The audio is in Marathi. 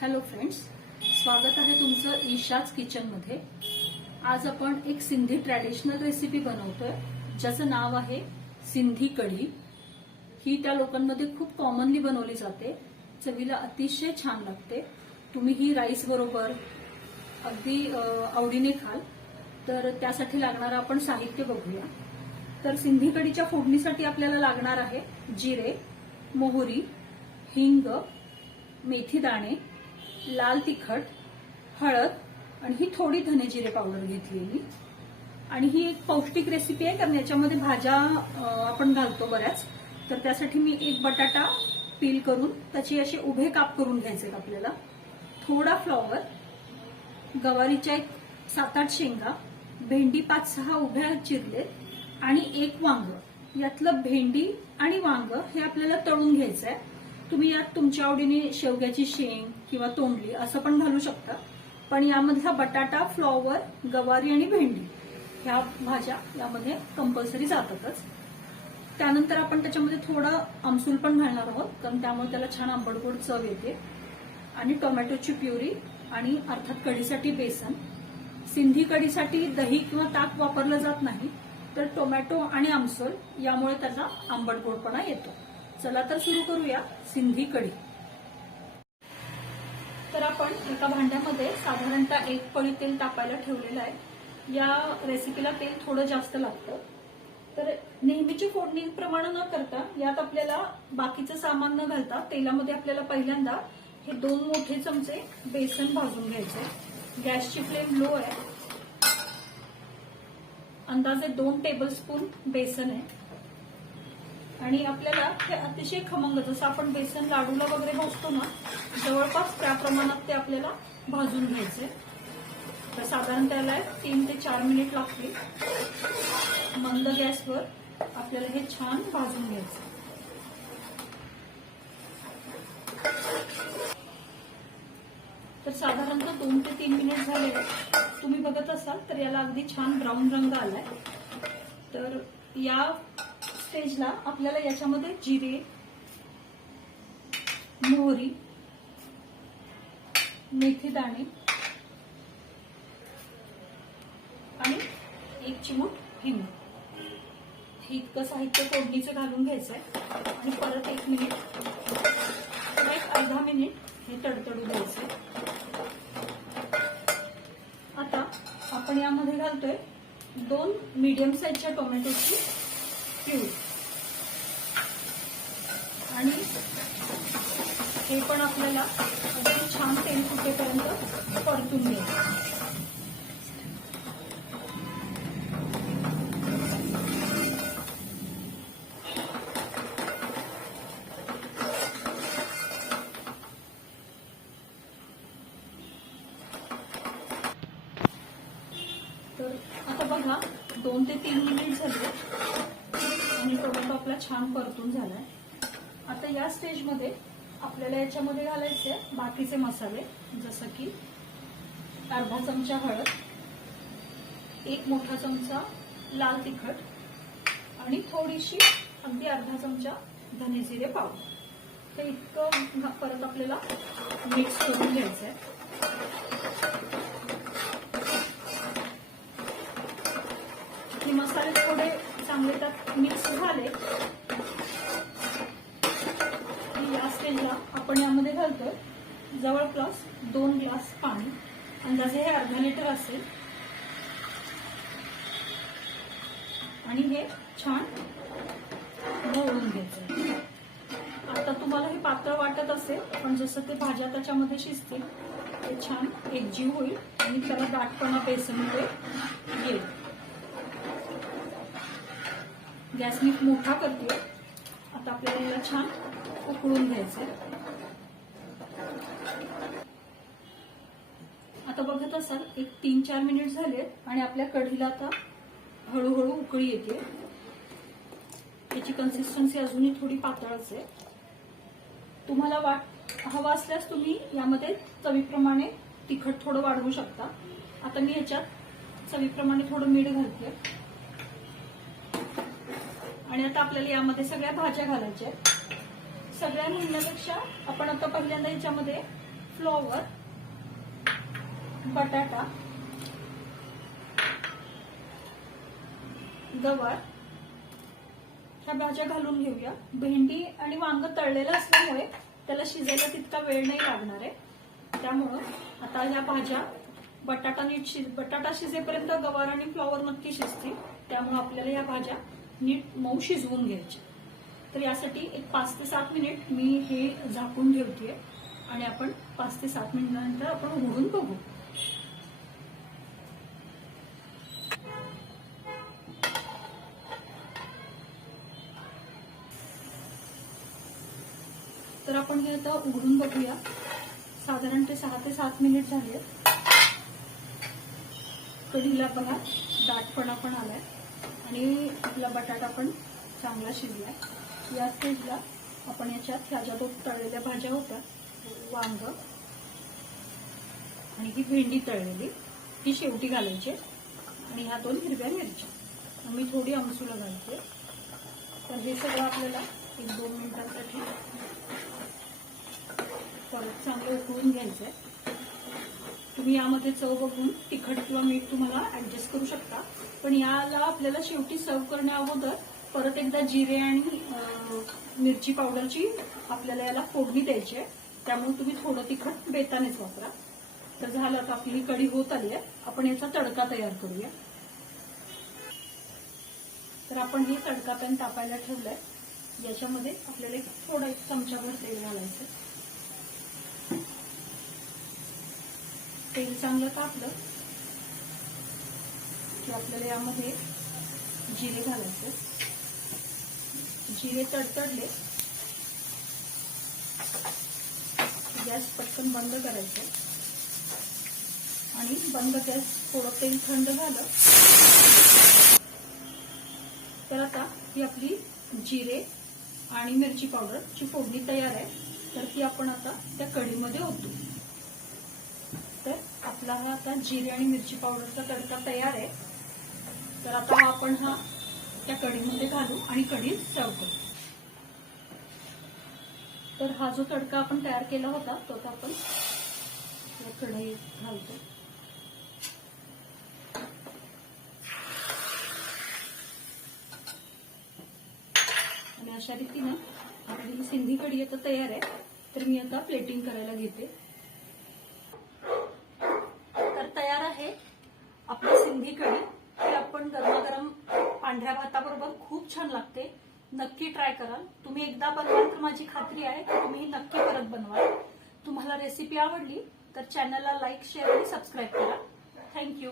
हॅलो फ्रेंड्स, स्वागत आहे तुमचं ईशाच किचनमध्ये। आज आपण एक सिंधी ट्रॅडिशनल रेसिपी बनवतोय ज्याचं नाव आहे सिंधी कढी। ही त्या लोकांमध्ये खूप कॉमनली बनवली जाते, चवीला अतिशय छान लागते। तुम्ही ही राईस बरोबर अगदी आवडीने खाल। तर त्यासाठी लागणारं आपण साहित्य बघूया। तर सिंधी कढीच्या फोडणीसाठी आपल्याला लागणार आहे जिरे, मोहरी, हिंग, मेथी दाणे, लाल तिखट, हळद आणि ही थोडी धने जिरे पावडर घेतलेली। आणि ही एक पौष्टिक रेसिपी आहे कारण याच्यामध्ये भाज्या आपण घालतो बऱ्याच। तर त्यासाठी मी एक बटाटा पील करून त्याचे असे उभे काप करून घ्यायचे आपल्याला। थोडा फ्लॉवर, गवारीच्या एक 7-8 शेंगा, भेंडी 5-6 उभ्या चिरले आणि एक वांग। यातलं भेंडी आणि वांग हे आपल्याला तळून घ्यायचं आहे। तुम्ही यात तुमच्या आवडीने शेवग्याची शेंग किंवा तोंडली असं पण घालू शकता, पण यामध्ये बटाटा, फ्लॉवर, गवारी आणि भेंडी ह्या भाज्या यामध्ये कंपल्सरी जातातच। त्यानंतर आपण त्याच्यामध्ये थोडं आमसूल पण घालणार आहोत कारण त्यामुळे त्याला छान आंबटगोड चव येते। आणि टोमॅटोची प्युरी आणि अर्थात कढीसाठी बेसन। सिंधी कढीसाठी दही किंवा ताक वापरलं जात नाही, तर टोमॅटो आणि आमसूल यामुळे त्याचा आंबटगोडपणा येतो। चला तर सुरू करूया सिंधी कढी। तर आपण एका भांड्यामध्ये साधारणतः 1 पळी तेल तापायला ठेवलेलं आहे। या रेसिपीला तेल थोडं जास्त लागतं। तर नेहमीची फोडणीप्रमाणे न करता यात आपल्याला बाकीचं सामान न घालता तेलामध्ये आपल्याला पहिल्यांदा हे 2 मोठे चमचे बेसन भाजून घ्यायचे। गॅसची फ्लेम लो आहे। अंदाजे 2 टेबलस्पून बेसन आहे आणि आपल्याला हे अतिशय खमंग, जसं आपण बेसन लाडूला वगैरे भाजतो ना, जवळपास त्या प्रमाणात ते आपल्याला भाजून घ्यायचे। तर साधारण त्याला 3 ते 4 मिनिट लागतील। मंद गॅसवर आपल्याला हे छान भाजून घ्यायचं। तर साधारणतः 2 ते 3 मिनिट झाले। तुम्ही बघत असाल तर याला अगदी छान ब्राऊन रंग आलाय। तर या स्टेजला आपल्याला याच्यामध्ये जिरे, मोहरी, मेथी दाणे आणि 1 चिमूट हिंग हे इतकं साहित्य फोडणीचं घालून घ्यायचंय आणि परत 1 मिनिट किंवा एक अर्धा मिनिट हे तडतडू द्यायचंय। आता आपण यामध्ये घालतोय 2 मीडियम साईजच्या टोमॅटोची प्युरी आणि हे पण आपल्याला अगदी छान तेल सुटेपर्यंत परतून घ्यायचं। तर आता बघा 2 ते 3 मिनिट झाले आणि टोमॅटो आपला छान परतून झालाय। आता या स्टेजमध्ये आपल्याला याच्यामध्ये घालायचे बाकीचे मसाले, जसं की अर्धा चमचा हळद, 1 मोठा चमचा लाल तिखट आणि थोडीशी अगदी अर्धा चमचा धने जिरे पावडर। हे इतकं परत आपल्याला मिक्स करून घ्यायचंय। हे मसाले थोडे चांगले त्यात मिक्स झाले। या स्टेजला आपण यामध्ये घालतोय जवळपास 2 ग्लास पाणी, अंदाजे हे अर्धा लिटर असेल आणि हे छान ढवळून घ्यायचं। आता तुम्हाला हे पातळ वाटत असेल, पण जसं ते भाज्या त्याच्यामध्ये शिजतील ते छान एकजीव होईल आणि त्याला दाटपणा बेसनमध्ये येईल। गॅस मी मोठा करते। आता आपल्याला याला छान उकळून घ्यायचंय। आता बघत असाल एक 3-4 मिनिट झाले आणि आपल्या कढीला आता हळूहळू उकळी येते। याची कन्सिस्टन्सी अजूनही थोडी पातळच आहे। तुम्हाला हवा असल्यास तुम्ही यामध्ये चवीप्रमाणे तिखट थोडं वाढवू शकता। आता मी याच्यात चवीप्रमाणे थोडं मीठ घालते आणि आता आपल्याला यामध्ये सगळ्या भाज्या घालायच्या आहेत। सगळ्या म्हणण्यापेक्षा आपण आता पहिल्यांदा याच्यामध्ये फ्लॉवर, बटाटा, गवार ह्या भाज्या घालून घेऊया. भेंडी आणि वांग तळलेलं असल्यामुळे त्याला शिजायला तितका वेळ नाही लागणार आहे. त्यामुळं आता ह्या भाज्या बटाटा शिजेपर्यंत गवार आणि फ्लॉवर नक्की शिजतील. त्यामुळे आपल्याला या भाज्या नीट मऊ शिजवून घ्यायच्या. तर यासाठी एक 5 ते 7 मिनिट मी हे झाकून ठेवतेय आणि आपण 5 ते 7 मिनिटांनंतर आपण उघडून बघू. तर आपण हे आता उघडून बघूया. साधारण ते 6 ते 7 मिनिट झाले. कढीला बघा दाटपणा पण आलाय आणि आपला बटाटा पण चांगला शिजलाय. या स्टेजला आपण याच्यात ह्या ज्या तळलेल्या भाज्या होत्या, वांग आणि ही भेंडी तळलेली, ही शेवटी घालायची आणि ह्या 2 हिरव्या मिरच्या मी थोडी आमसूला घालते. तर हे सगळं आपल्याला 1-2 मिनिटांसाठी परत चांगलं उकळून घ्यायचंय. तुम्ही यामध्ये चव बघून तिखट किंवा मीठ तुम्हाला ऍडजस्ट करू शकता. पण याला आपल्याला शेवटी सर्व करण्या अगोदर परत एकदा जिरे आणि मिरची पावडरची आपल्याला याला फोडणी द्यायची आहे. त्यामुळे तुम्ही थोडं तिखट बेतानेच वापरा. तर झालं, तर आपली कढी होत आली आहे. आपण याचा तडका तयार करूया. तर आपण हे तडका पॅन तापायला ठेवलंय. याच्यामध्ये आपल्याला थोडा 1 चमचाभर तेल घालायचं. तेल चांगलं तापलं की आपल्याला यामध्ये जिरे घालायचे. जिरे तडतडले गॅस पटकन बंद करायचं आणि बंद गॅस थोडं तेल थंड झालं तर आता ही आपली जिरे आणि मिरची पावडरची फोडणी तयार आहे. तर ती आपण आता त्या कढीमध्ये ओतू. तर आपला हा आता जिरे आणि मिरची पावडरचा तडका तयार आहे. तर आता आपण हा त्या कढीमध्ये घालू आणि कढी सर्व करू. तर हा जो तडका आपण तयार केला होता तो आता आपण या कढईत घालतो. आणि अशा रीतीने आपली सिंधी कढी आता तयार आहे. तर मी आता प्लेटिंग करायला घेते. तर तयार आहे आपली सिंधी कढी. ही आपण गरमागरम पांढऱ्या भाताबरोबर खूप छान लागते. नक्की ट्राय कराल. तुम्ही एकदा बनवाल तर माझी खात्री आहे की तुम्ही नक्की परत बनवाल. तुम्हाला रेसिपी आवडली तर चॅनलला लाईक, शेअर आणि सबस्क्राईब करा. थँक्यू.